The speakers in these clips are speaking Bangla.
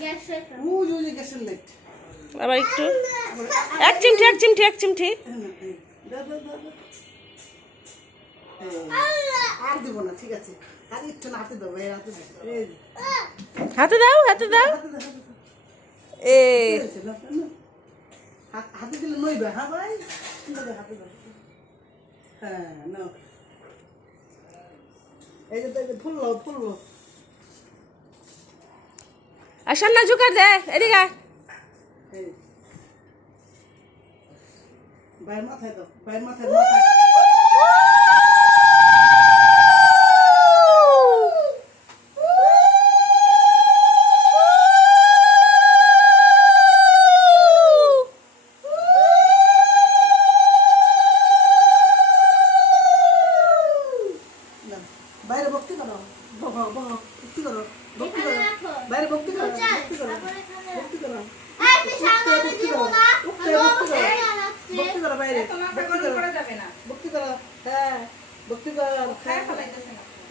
গ্যাসের লাইট আবার একটু এক চিমটি আর দিব না, ঠিক আছে। আর একটু না, হাতে দাও ভাই, হাতে দাও। হাতে দাও হাতে দিলে নইবে। হ্যাঁ ভাই, হাতে দাও। হ্যাঁ নাও, এই যে ফুললো। আসেন না ঝুকার দে এদিকে ভাইয়ের মাথায় দাও, ভাইয়ের মাথায়। বাইরে ভক্তি করো, ভক্তি করো, বাইরে ভক্তি করো।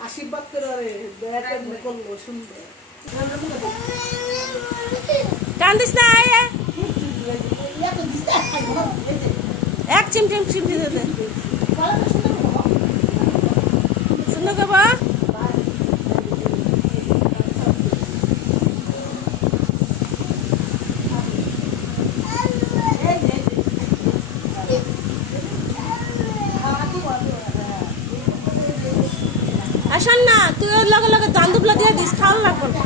আশীর্বাদ করো রে, দয়া করে করলো সুন্দর। কান্দিস না এক চিমটি দে শুনো বাবা আসেন না তুই ওর লগে দান দুবলা দিয়ে দিস খাওয়ান লাগবে না।